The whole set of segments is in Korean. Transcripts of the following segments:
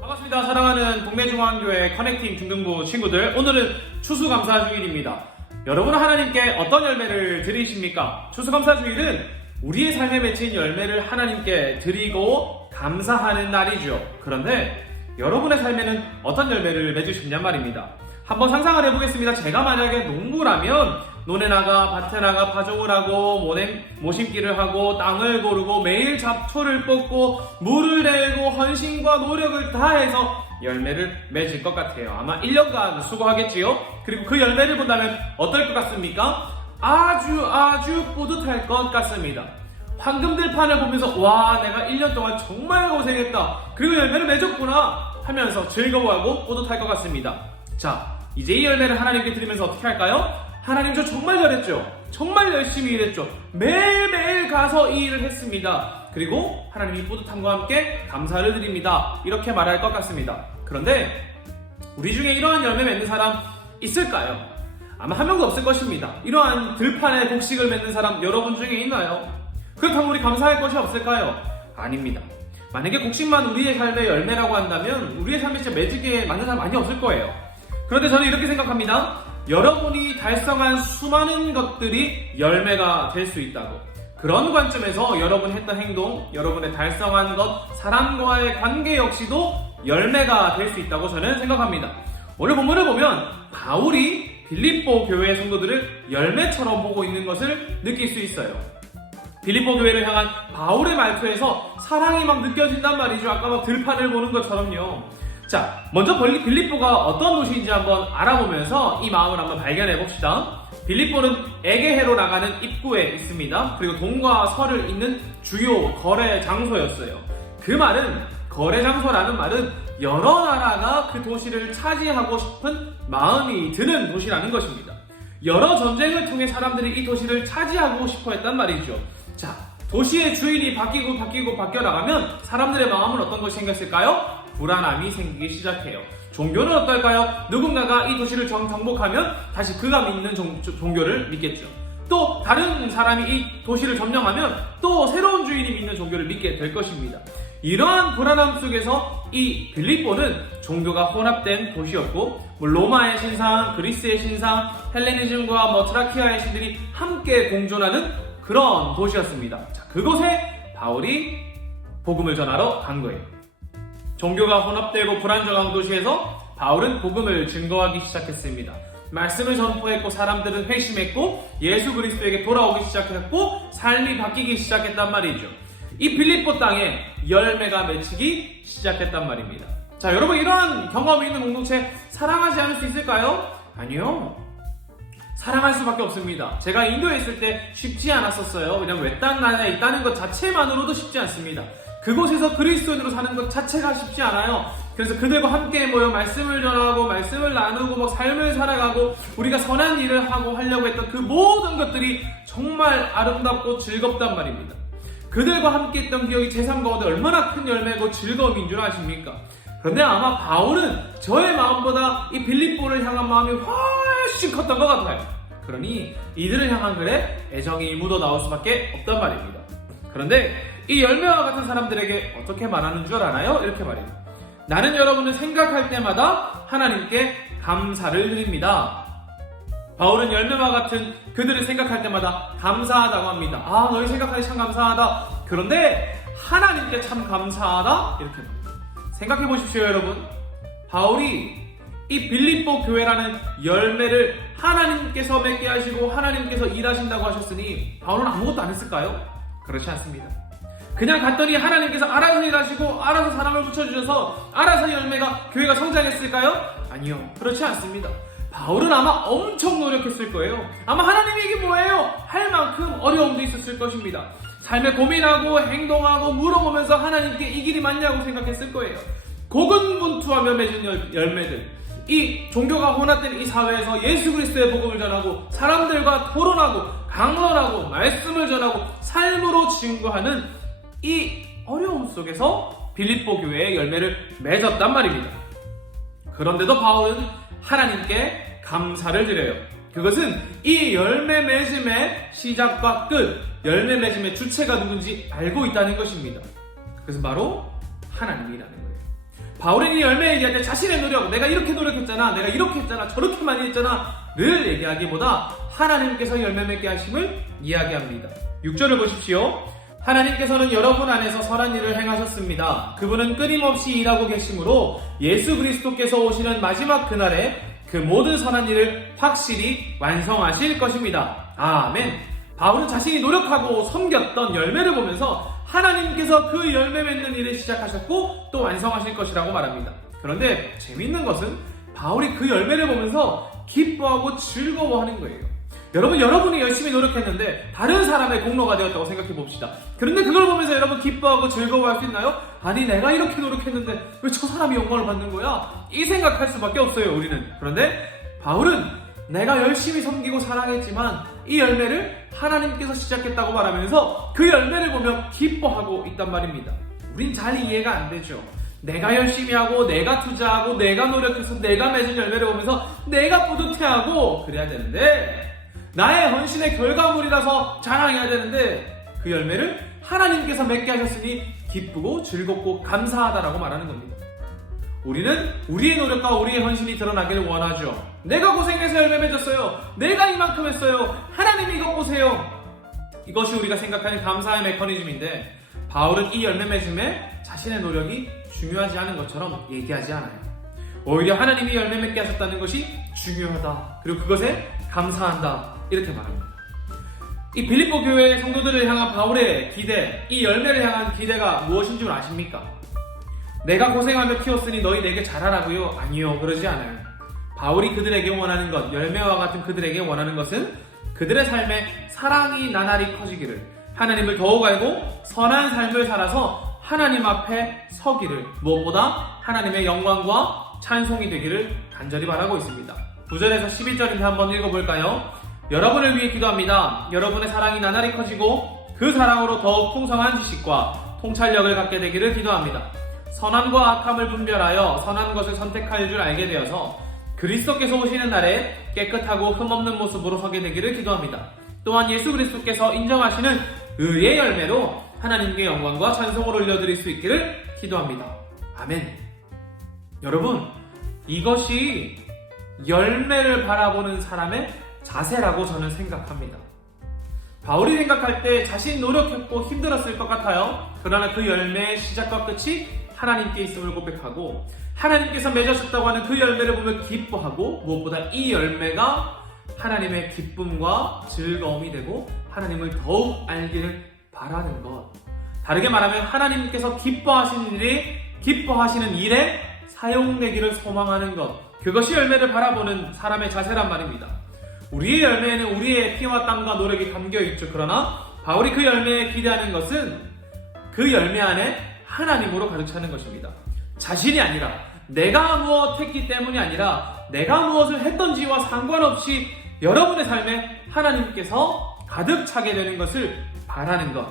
반갑습니다. 사랑하는 동래중앙교회 커넥팅 중등부 친구들, 오늘은 추수감사 주일입니다. 여러분은 하나님께 어떤 열매를 드리십니까? 추수감사 주일은 우리의 삶에 맺힌 열매를 하나님께 드리고 감사하는 날이죠. 그런데 여러분의 삶에는 어떤 열매를 맺으시냔 말입니다. 한번 상상을 해보겠습니다. 제가 만약에 농부라면 논에 나가, 밭에 나가, 파종을 하고, 모심기를 하고, 땅을 고르고, 매일 잡초를 뽑고, 물을 내고, 헌신과 노력을 다해서 열매를 맺을 것 같아요. 아마 1년간 수고하겠지요? 그리고 그 열매를 본다면 어떨 것 같습니까? 아주 뿌듯할 것 같습니다. 황금들판을 보면서 와, 내가 1년 동안 정말 고생했다, 그리고 열매를 맺었구나 하면서 즐거워하고 뿌듯할 것 같습니다. 자, 이제 이 열매를 하나님께 드리면서 어떻게 할까요? 하나님, 저 정말 잘했죠? 정말 열심히 일했죠? 매일매일 가서 이 일을 했습니다. 그리고 하나님이 뿌듯함과 함께 감사를 드립니다. 이렇게 말할 것 같습니다. 그런데 우리 중에 이러한 열매 맺는 사람 있을까요? 아마 한 명도 없을 것입니다. 이러한 들판에 곡식을 맺는 사람 여러분 중에 있나요? 그렇다면 우리 감사할 것이 없을까요? 아닙니다. 만약에 곡식만 우리의 삶의 열매라고 한다면 우리의 삶에 진짜 맺게 맞는 사람 많이 없을 거예요. 그런데 저는 이렇게 생각합니다. 여러분이 달성한 수많은 것들이 열매가 될 수 있다고. 그런 관점에서 여러분이 했던 행동, 여러분의 달성한 것, 사람과의 관계 역시도 열매가 될 수 있다고 저는 생각합니다. 오늘 본문을 보면 바울이 빌립보 교회의 성도들을 열매처럼 보고 있는 것을 느낄 수 있어요. 빌립보 교회를 향한 바울의 말투에서 사랑이 막 느껴진단 말이죠. 아까 막 들판을 보는 것처럼요. 자, 먼저 빌립보가 어떤 도시인지 한번 알아보면서 이 마음을 한번 발견해 봅시다. 빌립보는 에게해로 나가는 입구에 있습니다. 그리고 동과 서를 잇는 주요 거래 장소였어요. 그 말은, 거래 장소라는 말은 여러 나라가 그 도시를 차지하고 싶은 마음이 드는 도시라는 것입니다. 여러 전쟁을 통해 사람들이 이 도시를 차지하고 싶어 했단 말이죠. 자, 도시의 주인이 바뀌어 나가면 사람들의 마음은 어떤 것이 생겼을까요? 불안함이 생기기 시작해요. 종교는 어떨까요? 누군가가 이 도시를 정복하면 다시 그가 믿는 종교를 믿겠죠. 또 다른 사람이 이 도시를 점령하면 또 새로운 주인이 믿는 종교를 믿게 될 것입니다. 이러한 불안함 속에서 이 빌립보는 종교가 혼합된 도시였고, 로마의 신상, 그리스의 신상, 헬레니즘과 트라키아의 신들이 함께 공존하는 그런 도시였습니다. 자, 그곳에 바울이 복음을 전하러 간 거예요. 종교가 혼합되고 불안정한 도시에서 바울은 복음을 증거하기 시작했습니다. 말씀을 전포했고, 사람들은 회심했고, 예수 그리스도에게 돌아오기 시작했고, 삶이 바뀌기 시작했단 말이죠. 이 빌립보 땅에 열매가 맺히기 시작했단 말입니다. 자, 여러분, 이러한 경험이 있는 공동체 사랑하지 않을 수 있을까요? 아니요. 사랑할 수밖에 없습니다. 제가 인도에 있을 때 쉽지 않았었어요. 왜냐면 외딴 나라에 있다는 것 자체만으로도 쉽지 않습니다. 그곳에서 그리스도인으로 사는 것 자체가 쉽지 않아요. 그래서 그들과 함께 모여 말씀을 전하고, 말씀을 나누고, 삶을 살아가고, 우리가 선한 일을 하려고 했던 그 모든 것들이 정말 아름답고 즐겁단 말입니다. 그들과 함께 했던 기억이 제 삶 가운데 얼마나 큰 열매고 즐거움인 줄 아십니까? 그런데 아마 바울은 저의 마음보다 이 빌립보를 향한 마음이 훨씬 컸던 것 같아요. 그러니 이들을 향한 글에 애정이 묻어 나올 수밖에 없단 말입니다. 그런데 이 열매와 같은 사람들에게 어떻게 말하는 줄 아나요? 이렇게 말해요. 나는 여러분을 생각할 때마다 하나님께 감사를 드립니다. 바울은 열매와 같은 그들을 생각할 때마다 감사하다고 합니다. 아, 너희 생각하기 참 감사하다. 그런데 하나님께 참 감사하다. 이렇게 말합니다. 생각해 보십시오, 여러분. 바울이 이 빌립보 교회라는 열매를 하나님께서 맺게 하시고 하나님께서 일하신다고 하셨으니 바울은 아무것도 안 했을까요? 그렇지 않습니다. 그냥 갔더니 하나님께서 알아서 일하시고 알아서 사람을 붙여주셔서 알아서 열매가, 교회가 성장했을까요? 아니요, 그렇지 않습니다. 바울은 아마 엄청 노력했을 거예요. 아마 하나님이 이게 뭐예요? 할 만큼 어려움도 있었을 것입니다. 삶에 고민하고 행동하고 물어보면서 하나님께 이 길이 맞냐고 생각했을 거예요. 고군분투하며 맺은 열매들, 이 종교가 혼합된 이 사회에서 예수 그리스도의 복음을 전하고 사람들과 토론하고 강론하고 말씀을 전하고 삶으로 증거하는 이 어려움 속에서 빌립보 교회의 열매를 맺었단 말입니다. 그런데도 바울은 하나님께 감사를 드려요. 그것은 이 열매 맺음의 시작과 끝, 열매 맺음의 주체가 누군지 알고 있다는 것입니다. 그것은 바로 하나님이라는 거예요. 바울은 이 열매 얘기할 때 자신의 노력, 내가 이렇게 노력했잖아, 내가 이렇게 했잖아, 저렇게 많이 했잖아 를 얘기하기보다 하나님께서 열매 맺게 하심을 이야기합니다. 6절을 보십시오. 하나님께서는 여러분 안에서 선한 일을 행하셨습니다. 그분은 끊임없이 일하고 계시므로 예수 그리스도께서 오시는 마지막 그날에 그 모든 선한 일을 확실히 완성하실 것입니다. 아멘. 바울은 자신이 노력하고 섬겼던 열매를 보면서 하나님께서 그 열매 맺는 일을 시작하셨고 또 완성하실 것이라고 말합니다. 그런데 재미있는 것은 바울이 그 열매를 보면서 기뻐하고 즐거워하는 거예요. 여러분이 열심히 노력했는데 다른 사람의 공로가 되었다고 생각해 봅시다. 그런데 그걸 보면서 여러분 기뻐하고 즐거워할 수 있나요? 아니, 내가 이렇게 노력했는데 왜 저 사람이 영광을 받는 거야? 이 생각할 수밖에 없어요, 우리는. 그런데 바울은 내가 열심히 섬기고 사랑했지만 이 열매를 하나님께서 시작했다고 말하면서 그 열매를 보며 기뻐하고 있단 말입니다. 우린 잘 이해가 안 되죠. 내가 열심히 하고 내가 투자하고 내가 노력해서 내가 맺은 열매를 보면서 내가 뿌듯해하고 그래야 되는데, 나의 헌신의 결과물이라서 자랑해야 되는데 그 열매를 하나님께서 맺게 하셨으니 기쁘고 즐겁고 감사하다라고 말하는 겁니다. 우리는 우리의 노력과 우리의 헌신이 드러나기를 원하죠. 내가 고생해서 열매 맺었어요. 내가 이만큼 했어요. 하나님 이것 보세요. 이것이 우리가 생각하는 감사의 메커니즘인데, 바울은 이 열매 맺음에 자신의 노력이 중요하지 않은 것처럼 얘기하지 않아요. 오히려 하나님이 열매 맺게 하셨다는 것이 중요하다. 그리고 그것에 감사한다. 이렇게 말합니다. 이 빌립보 교회 성도들을 향한 바울의 기대, 이 열매를 향한 기대가 무엇인 줄 아십니까? 내가 고생하며 키웠으니 너희 내게 잘하라고요? 아니요, 그러지 않아요. 바울이 그들에게 원하는 것, 열매와 같은 그들에게 원하는 것은 그들의 삶에 사랑이 나날이 커지기를, 하나님을 더욱 알고 선한 삶을 살아서 하나님 앞에 서기를, 무엇보다 하나님의 영광과 찬송이 되기를 간절히 바라고 있습니다. 9절에서 11절인데 한번 읽어볼까요? 여러분을 위해 기도합니다. 여러분의 사랑이 나날이 커지고 그 사랑으로 더욱 풍성한 지식과 통찰력을 갖게 되기를 기도합니다. 선함과 악함을 분별하여 선한 것을 선택할 줄 알게 되어서 그리스도께서 오시는 날에 깨끗하고 흠없는 모습으로 서게 되기를 기도합니다. 또한 예수 그리스도께서 인정하시는 의의 열매로 하나님께 영광과 찬송을 올려드릴 수 있기를 기도합니다. 아멘. 여러분, 이것이 열매를 바라보는 사람의 자세라고 저는 생각합니다. 바울이 생각할 때 자신 노력했고 힘들었을 것 같아요. 그러나 그 열매의 시작과 끝이 하나님께 있음을 고백하고 하나님께서 맺으셨다고 하는 그 열매를 보며 기뻐하고, 무엇보다 이 열매가 하나님의 기쁨과 즐거움이 되고 하나님을 더욱 알기를 바라는 것. 다르게 말하면 하나님께서 기뻐하시는 일에 사용되기를 소망하는 것. 그것이 열매를 바라보는 사람의 자세란 말입니다. 우리의 열매에는 우리의 피와 땀과 노력이 담겨있죠. 그러나 바울이 그 열매에 기대하는 것은 그 열매 안에 하나님으로 가득 차는 것입니다. 자신이 아니라, 내가 무엇했기 때문이 아니라 내가 무엇을 했던지와 상관없이 여러분의 삶에 하나님께서 가득 차게 되는 것을 바라는 것.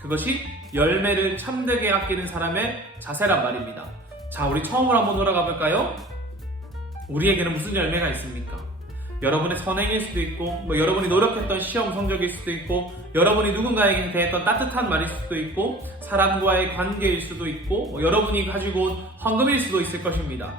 그것이 열매를 참되게 아끼는 사람의 자세란 말입니다. 자, 우리 처음으로 한번 돌아가 볼까요? 우리에게는 무슨 열매가 있습니까? 여러분의 선행일 수도 있고, 여러분이 노력했던 시험 성적일 수도 있고, 여러분이 누군가에게 대했던 따뜻한 말일 수도 있고, 사람과의 관계일 수도 있고, 여러분이 가지고 온 헌금일 수도 있을 것입니다.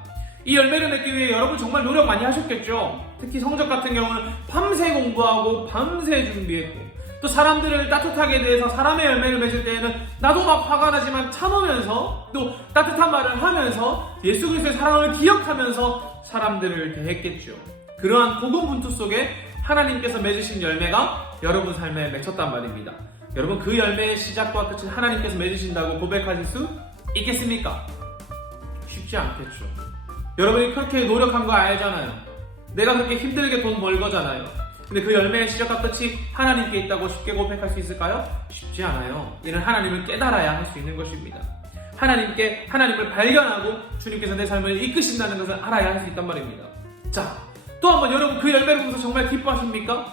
이 열매를 맺기 위해 여러분 정말 노력 많이 하셨겠죠? 특히 성적 같은 경우는 밤새 공부하고 밤새 준비했고, 또 사람들을 따뜻하게 대해서 사람의 열매를 맺을 때에는 나도 막 화가 나지만 참으면서, 또 따뜻한 말을 하면서 예수 그리스도의 사랑을 기억하면서 사람들을 대했겠죠. 그러한 고군분투 속에 하나님께서 맺으신 열매가 여러분 삶에 맺혔단 말입니다. 여러분, 그 열매의 시작과 끝을 하나님께서 맺으신다고 고백하실 수 있겠습니까? 쉽지 않겠죠. 여러분이 그렇게 노력한 거 알잖아요. 내가 그렇게 힘들게 돈 벌 거잖아요. 근데 그 열매의 시작과 끝이 하나님께 있다고 쉽게 고백할 수 있을까요? 쉽지 않아요. 이는 하나님을 깨달아야 할 수 있는 것입니다. 하나님을 발견하고 주님께서 내 삶을 이끄신다는 것을 알아야 할 수 있단 말입니다. 자, 또 한번 여러분, 그 열매를 보면서 정말 기뻐하십니까?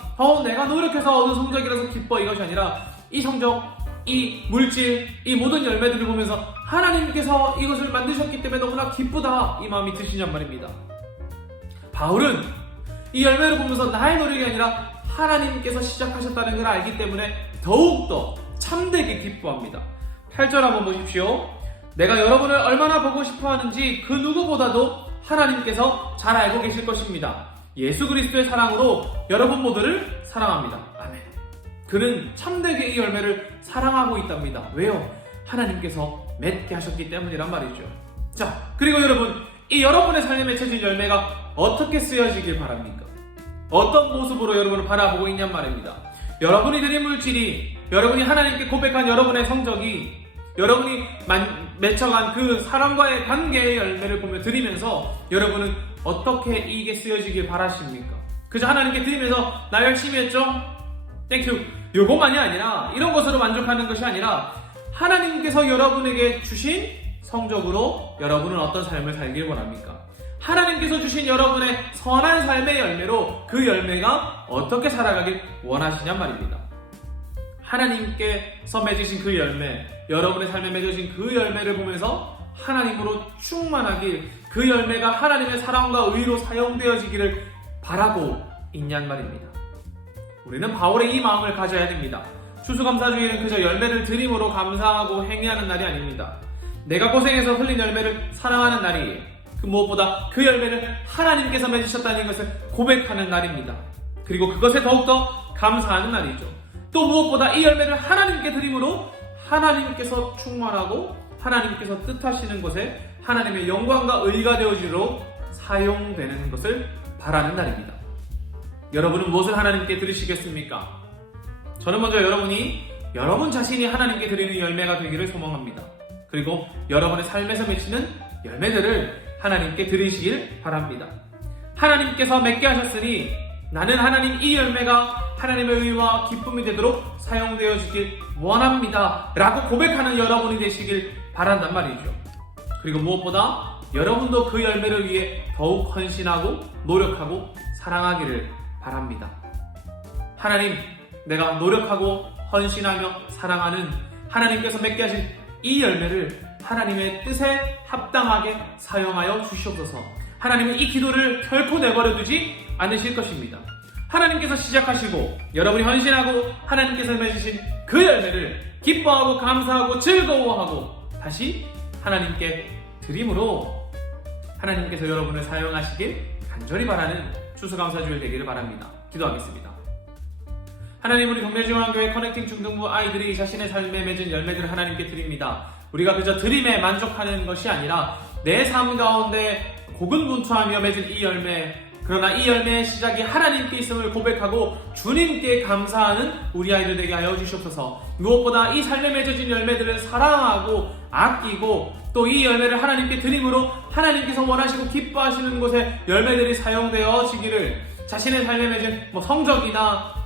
내가 노력해서 얻은 성적이라서 기뻐, 이것이 아니라 이 성적, 이 물질, 이 모든 열매들을 보면서 하나님께서 이것을 만드셨기 때문에 너무나 기쁘다, 이 마음이 드시냔 말입니다. 바울은 이 열매를 보면서 나의 노력이 아니라 하나님께서 시작하셨다는 걸 알기 때문에 더욱더 참되게 기뻐합니다. 8절 한번 보십시오. 내가 여러분을 얼마나 보고 싶어 하는지 그 누구보다도 하나님께서 잘 알고 계실 것입니다. 예수 그리스도의 사랑으로 여러분 모두를 사랑합니다. 아멘. 그는 참되게 이 열매를 사랑하고 있답니다. 왜요? 하나님께서 맺게 하셨기 때문이란 말이죠. 자, 그리고 여러분, 이 여러분의 삶에 맺혀진 열매가 어떻게 쓰여지길 바랍니까? 어떤 모습으로 여러분을 바라보고 있냔 말입니다. 여러분이 드린 물질이, 여러분이 하나님께 고백한 여러분의 성적이, 여러분이 맺혀간 그 사람과의 관계의 열매를 보며 드리면서 여러분은 어떻게 이게 쓰여지길 바라십니까? 그저 하나님께 드리면서 나 열심히 했죠? 땡큐. 요것만이 아니라, 이런 것으로 만족하는 것이 아니라 하나님께서 여러분에게 주신 성적으로 여러분은 어떤 삶을 살길 원합니까? 하나님께서 주신 여러분의 선한 삶의 열매로 그 열매가 어떻게 살아가길 원하시냔 말입니다. 하나님께서 맺으신 그 열매, 여러분의 삶에 맺어진 그 열매를 보면서 하나님으로 충만하길, 그 열매가 하나님의 사랑과 의로 사용되어지기를 바라고 있냔 말입니다. 우리는 바울의 이 마음을 가져야 됩니다. 추수감사주일은 그저 열매를 드림으로 감사하고 행위하는 날이 아닙니다. 내가 고생해서 흘린 열매를 사랑하는 날이에요. 그 무엇보다 그 열매를 하나님께서 맺으셨다는 것을 고백하는 날입니다. 그리고 그것에 더욱더 감사하는 날이죠. 또 무엇보다 이 열매를 하나님께 드림으로 하나님께서 충만하고 하나님께서 뜻하시는 것에 하나님의 영광과 의가 되어지도록 사용되는 것을 바라는 날입니다. 여러분은 무엇을 하나님께 드리시겠습니까? 저는 먼저 여러분이 여러분 자신이 하나님께 드리는 열매가 되기를 소망합니다. 그리고 여러분의 삶에서 맺히는 열매들을 하나님께 드리시길 바랍니다. 하나님께서 맺게 하셨으니 나는 하나님 이 열매가 하나님의 의와 기쁨이 되도록 사용되어지길 원합니다 라고 고백하는 여러분이 되시길 바란단 말이죠. 그리고 무엇보다 여러분도 그 열매를 위해 더욱 헌신하고 노력하고 사랑하기를 바랍니다. 하나님, 내가 노력하고 헌신하며 사랑하는 하나님께서 맺게 하신 이 열매를 하나님의 뜻에 합당하게 사용하여 주시옵소서. 하나님은 이 기도를 결코 내버려 두지 않으실 것입니다. 하나님께서 시작하시고 여러분이 헌신하고 하나님께서 맺으신 그 열매를 기뻐하고 감사하고 즐거워하고 다시 하나님께 드림으로 하나님께서 여러분을 사용하시길 간절히 바라는 추수감사주일 되기를 바랍니다. 기도하겠습니다. 하나님, 우리 동래중앙교회 커넥팅 중등부 아이들이 자신의 삶에 맺은 열매들을 하나님께 드립니다. 우리가 그저 드림에 만족하는 것이 아니라 내 삶 가운데 고군분투하며 맺은 이 열매, 그러나 이 열매의 시작이 하나님께 있음을 고백하고 주님께 감사하는 우리 아이들 되게 하여 주시옵소서. 무엇보다 이 삶에 맺어진 열매들을 사랑하고 아끼고 또 이 열매를 하나님께 드림으로 하나님께서 원하시고 기뻐하시는 곳에 열매들이 사용되어지기를, 자신의 삶에 맺은 성적이나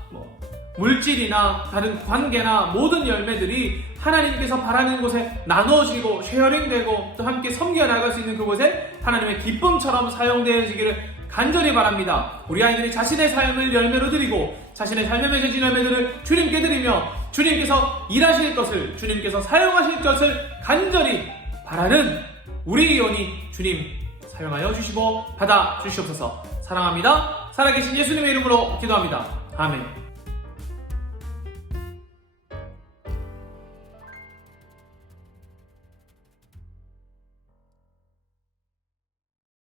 물질이나 다른 관계나 모든 열매들이 하나님께서 바라는 곳에 나눠지고 쉐어링되고 또 함께 섬겨 나갈 수 있는 그곳에 하나님의 기쁨처럼 사용되어지기를 간절히 바랍니다. 우리 아이들이 자신의 삶을 열매로 드리고 자신의 삶에 맺어진 열매들을 주님께 드리며 주님께서 일하실 것을, 주님께서 사용하실 것을 간절히 바라는 우리 이온이 주님 사용하여 주시고 받아 주시옵소서. 사랑합니다. 살아계신 예수님의 이름으로 기도합니다. 아멘.